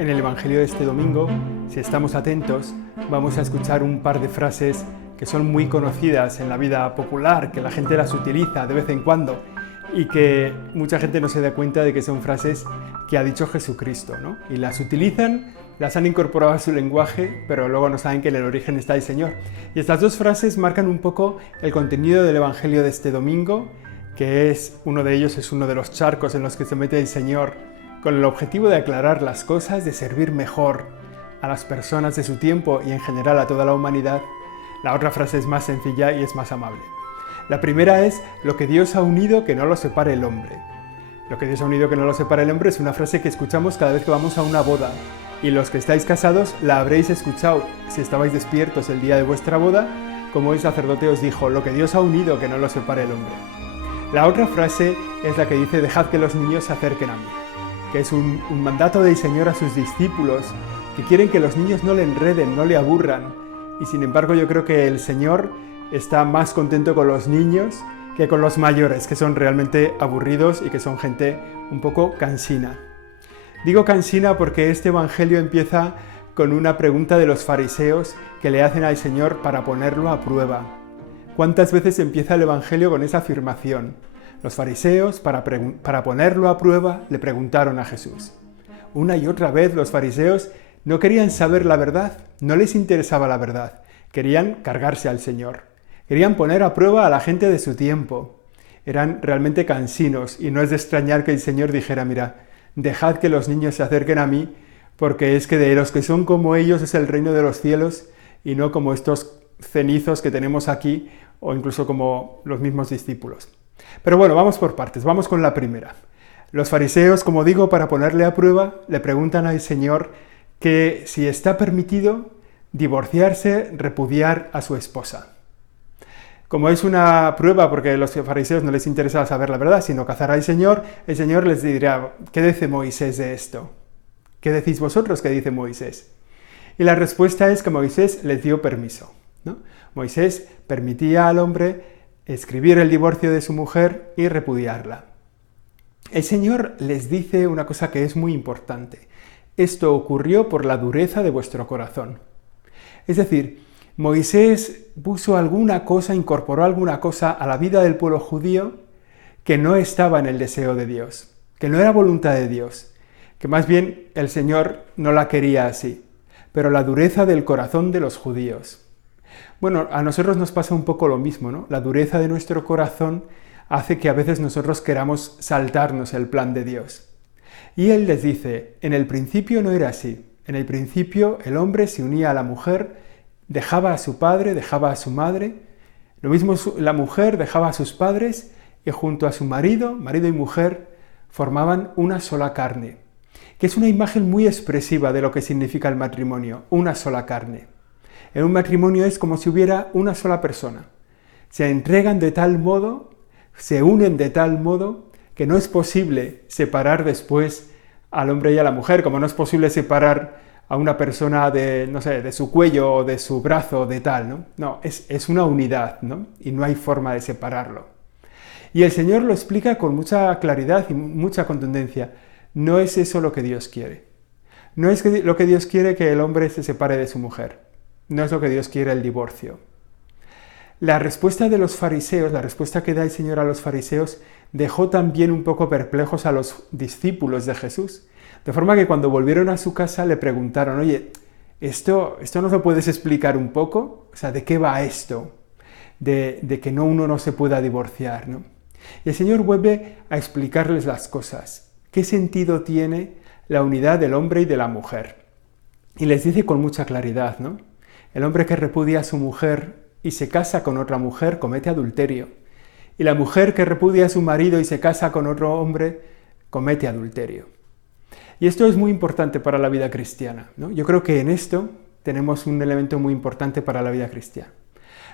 En el Evangelio de este domingo, si estamos atentos, vamos a escuchar un par de frases que son muy conocidas en la vida popular, que la gente las utiliza de vez en cuando y que mucha gente no se da cuenta de que son frases que ha dicho Jesucristo, ¿no? Y las utilizan, las han incorporado a su lenguaje, pero luego no saben que en el origen está el Señor. Y estas dos frases marcan un poco el contenido del Evangelio de este domingo, que es uno de ellos, es uno de los charcos en los que se mete el Señor con el objetivo de aclarar las cosas, de servir mejor a las personas de su tiempo y en general a toda la humanidad. La otra frase es más sencilla y es más amable. La primera es: lo que Dios ha unido, que no lo separe el hombre. Lo que Dios ha unido, que no lo separe el hombre es una frase que escuchamos cada vez que vamos a una boda. Y los que estáis casados la habréis escuchado si estabais despiertos el día de vuestra boda, como el sacerdote os dijo: lo que Dios ha unido, que no lo separe el hombre. La otra frase es la que dice: dejad que los niños se acerquen a mí, que es un mandato del Señor a sus discípulos, que quieren que los niños no le enreden, no le aburran. Y sin embargo yo creo que el Señor está más contento con los niños que con los mayores, que son realmente aburridos y que son gente un poco cansina. Digo cansina porque este Evangelio empieza con una pregunta de los fariseos que le hacen al Señor para ponerlo a prueba. ¿Cuántas veces empieza el Evangelio con esa afirmación? Los fariseos, para ponerlo a prueba, le preguntaron a Jesús. Una y otra vez los fariseos no querían saber la verdad, no les interesaba la verdad, querían cargarse al Señor. Querían poner a prueba a la gente de su tiempo. Eran realmente cansinos y no es de extrañar que el Señor dijera: mira, dejad que los niños se acerquen a mí, porque es que de los que son como ellos es el reino de los cielos y no como estos cenizos que tenemos aquí o incluso como los mismos discípulos. Pero bueno, vamos por partes, vamos con la primera. Los fariseos, como digo, para ponerle a prueba, le preguntan al Señor que si está permitido divorciarse, repudiar a su esposa. Como es una prueba, porque a los fariseos no les interesa saber la verdad, sino cazar al Señor, el Señor les dirá: ¿qué dice Moisés de esto? ¿Qué decís vosotros que dice Moisés? Y la respuesta es que Moisés les dio permiso, ¿no? Moisés permitía al hombre escribir el divorcio de su mujer y repudiarla. El Señor les dice una cosa que es muy importante: esto ocurrió por la dureza de vuestro corazón. Es decir, Moisés puso alguna cosa, incorporó alguna cosa a la vida del pueblo judío que no estaba en el deseo de Dios, que no era voluntad de Dios, que más bien el Señor no la quería así, pero la dureza del corazón de los judíos. Bueno, a nosotros nos pasa un poco lo mismo, ¿no? La dureza de nuestro corazón hace que a veces nosotros queramos saltarnos el plan de Dios. Y Él les dice: en el principio no era así. En el principio el hombre se unía a la mujer, dejaba a su padre, dejaba a su madre. Lo mismo la mujer dejaba a sus padres y junto a su marido y mujer, formaban una sola carne, que es una imagen muy expresiva de lo que significa el matrimonio, una sola carne. En un matrimonio es como si hubiera una sola persona. Se entregan de tal modo, se unen de tal modo, que no es posible separar después al hombre y a la mujer, como no es posible separar a una persona de, no sé, de su cuello o de su brazo o de tal, ¿no? No, es una unidad, ¿no? Y no hay forma de separarlo. Y el Señor lo explica con mucha claridad y mucha contundencia. No es eso lo que Dios quiere. No es lo que Dios quiere que el hombre se separe de su mujer. No es lo que Dios quiere, el divorcio. La respuesta de los fariseos, la respuesta que da el Señor a los fariseos, dejó también un poco perplejos a los discípulos de Jesús. De forma que cuando volvieron a su casa le preguntaron: oye, ¿esto nos lo puedes explicar un poco? O sea, ¿de qué va esto? De que uno no se pueda divorciar, ¿no? Y el Señor vuelve a explicarles las cosas. ¿Qué sentido tiene la unidad del hombre y de la mujer? Y les dice con mucha claridad, ¿no? El hombre que repudia a su mujer y se casa con otra mujer comete adulterio. Y la mujer que repudia a su marido y se casa con otro hombre comete adulterio. Y esto es muy importante para la vida cristiana, ¿no? Yo creo que en esto tenemos un elemento muy importante para la vida cristiana.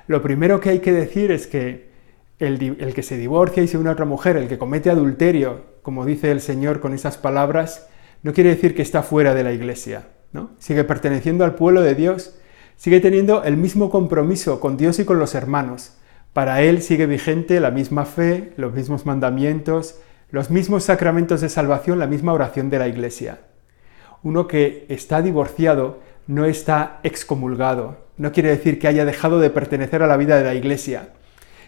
Lo primero que hay que decir es que el que se divorcia y se une a otra mujer, el que comete adulterio, como dice el Señor con esas palabras, no quiere decir que está fuera de la Iglesia, ¿no? Sigue perteneciendo al pueblo de Dios, sigue teniendo el mismo compromiso con Dios y con los hermanos. Para él sigue vigente la misma fe, los mismos mandamientos, los mismos sacramentos de salvación, la misma oración de la Iglesia. uno que está divorciado no está excomulgado, no quiere decir que haya dejado de pertenecer a la vida de la Iglesia.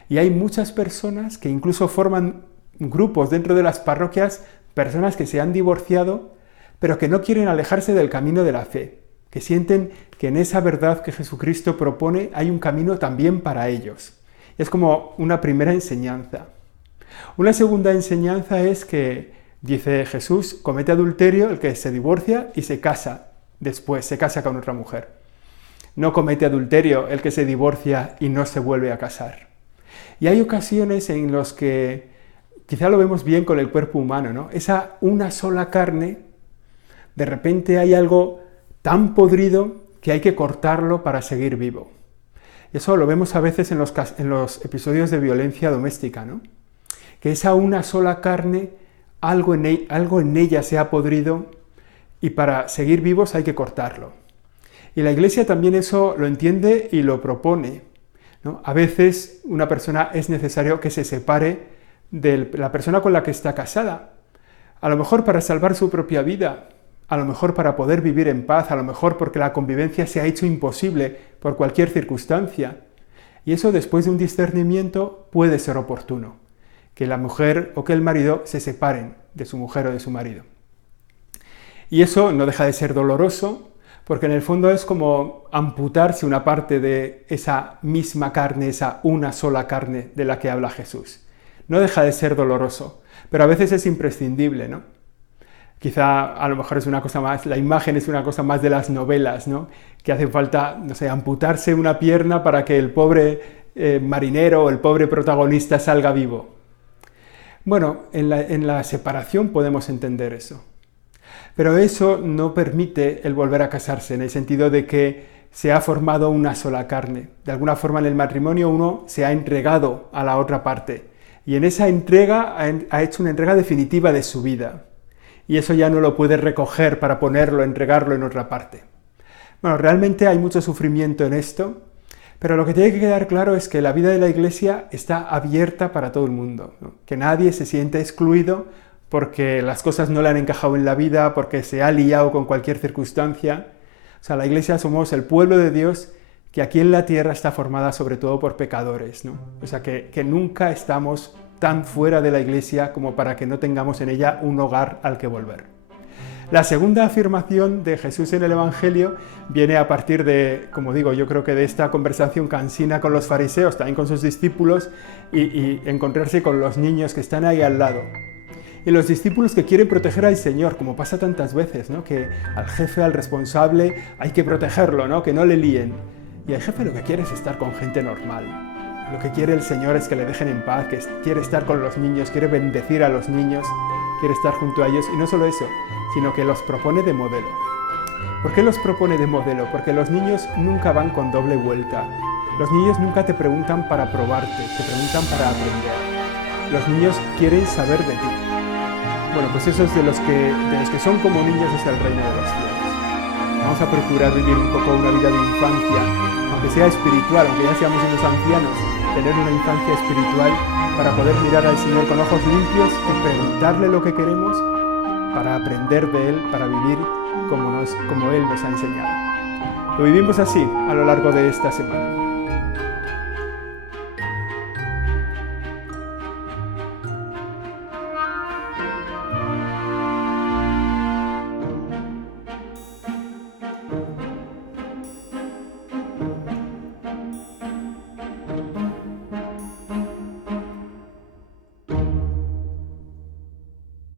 Y hay muchas personas que incluso forman grupos dentro de las parroquias, personas que se han divorciado, pero que no quieren alejarse del camino de la fe, que sienten que en esa verdad que Jesucristo propone hay un camino también para ellos. Es como una primera enseñanza. Una segunda enseñanza es que, dice Jesús, comete adulterio el que se divorcia y se casa después, se casa con otra mujer. No comete adulterio el que se divorcia y no se vuelve a casar. Y hay ocasiones en las que, quizá lo vemos bien con el cuerpo humano, ¿no? Esa una sola carne, de repente hay algo tan podrido que hay que cortarlo para seguir vivo. Eso lo vemos a veces en los episodios de violencia doméstica, ¿no? Que esa una sola carne, algo en ella se ha podrido y para seguir vivos hay que cortarlo. Y la Iglesia también eso lo entiende y lo propone, ¿no? A veces una persona es necesario que se separe de la persona con la que está casada, a lo mejor para salvar su propia vida, a lo mejor para poder vivir en paz, a lo mejor porque la convivencia se ha hecho imposible por cualquier circunstancia. Y eso después de un discernimiento puede ser oportuno, que la mujer o que el marido se separen de su mujer o de su marido. Y eso no deja de ser doloroso, porque en el fondo es como amputarse una parte de esa misma carne, esa una sola carne de la que habla Jesús. No deja de ser doloroso, pero a veces es imprescindible, ¿no? Quizá a lo mejor es una cosa más, la imagen es una cosa más de las novelas, ¿no? Que hace falta, no sé, amputarse una pierna para que el pobre marinero o el pobre protagonista salga vivo. Bueno, en la separación podemos entender eso. Pero eso no permite el volver a casarse, en el sentido de que se ha formado una sola carne. De alguna forma en el matrimonio uno se ha entregado a la otra parte. Y en esa entrega ha hecho una entrega definitiva de su vida. Y eso ya no lo puede recoger para ponerlo, entregarlo en otra parte. Bueno, realmente hay mucho sufrimiento en esto, pero lo que tiene que quedar claro es que la vida de la Iglesia está abierta para todo el mundo, ¿no? Que nadie se siente excluido porque las cosas no le han encajado en la vida, porque se ha liado con cualquier circunstancia. O sea, la Iglesia somos el pueblo de Dios que aquí en la tierra está formada sobre todo por pecadores, ¿no? O sea, que nunca estamos tan fuera de la Iglesia como para que no tengamos en ella un hogar al que volver. La segunda afirmación de Jesús en el Evangelio viene a partir de, como digo, yo creo que de esta conversación cansina con los fariseos, también con sus discípulos, y encontrarse con los niños que están ahí al lado. Y los discípulos que quieren proteger al Señor, como pasa tantas veces, ¿no? Que al jefe, al responsable, hay que protegerlo, ¿no? Que no le líen. Y el jefe lo que quiere es estar con gente normal. Lo que quiere el Señor es que le dejen en paz, que quiere estar con los niños, quiere bendecir a los niños, quiere estar junto a ellos. Y no solo eso, sino que los propone de modelo. ¿Por qué los propone de modelo? Porque los niños nunca van con doble vuelta. Los niños nunca te preguntan para probarte, te preguntan para aprender. Los niños quieren saber de ti. Bueno, pues eso es de los que son como niños es el reino de los cielos. Vamos a procurar vivir un poco una vida de infancia, aunque sea espiritual, aunque ya seamos unos ancianos, tener una infancia espiritual para poder mirar al Señor con ojos limpios y preguntarle lo que queremos para aprender de Él, para vivir como Él nos ha enseñado. Lo vivimos así a lo largo de esta semana.